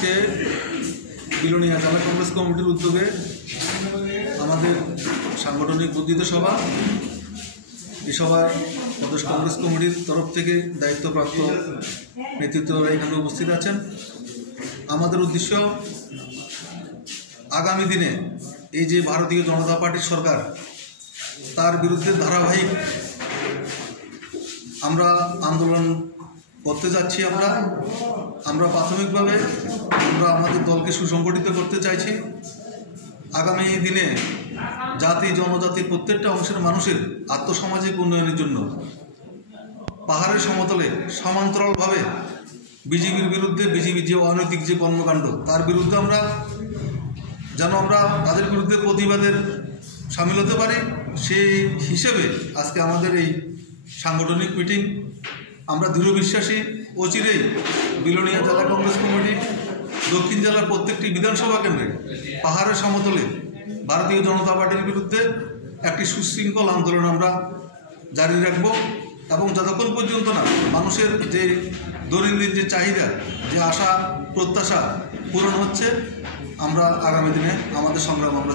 আজকে বিলোনিয়া জেলা কংগ্রেস কমিটির উদ্যোগে আমাদের সাংগঠনিক বর্ধিত সভা, এই সভায় প্রদেশ কংগ্রেস কমিটির তরফ থেকে দায়িত্বপ্রাপ্ত নেতৃত্বরা এখানে উপস্থিত আছেন। আমাদের উদ্দেশ্য আগামী দিনে এই যে ভারতীয় জনতা পার্টির সরকার, তার বিরুদ্ধে ধারাবাহিক আমরা আন্দোলন করতে যাচ্ছি। আমরা প্রাথমিকভাবে আমরা আমাদের দলকে সুসংগঠিত করতে চাইছি। আগামী দিনে জাতি জনজাতির প্রত্যেকটা অংশের মানুষের আর্থসামাজিক উন্নয়নের জন্য পাহাড়ের সমতলে সমান্তরালভাবে বিজেপির বিরুদ্ধে, বিজেপির যে অনৈতিক যে কর্মকাণ্ড, তার বিরুদ্ধে আমরা তাদের বিরুদ্ধে প্রতিবাদের সামিল হতে পারি। সেই হিসেবে আজকে আমাদের এই সাংগঠনিক মিটিং। আমরা দৃঢ় বিশ্বাসী অচিরেই বিলোনিয়া জেলা কংগ্রেস কমিটি দক্ষিণ জেলার প্রত্যেকটি বিধানসভা কেন্দ্রে পাহাড়ের সমতলে ভারতীয় জনতা পার্টির বিরুদ্ধে একটি সুশৃঙ্খল আন্দোলন আমরা জারি রাখব, এবং যতক্ষণ পর্যন্ত না মানুষের যে দৈনন্দিন যে চাহিদা, যে আশা প্রত্যাশা পূরণ হচ্ছে, আমরা আগামী দিনে আমাদের সংগ্রাম আমরা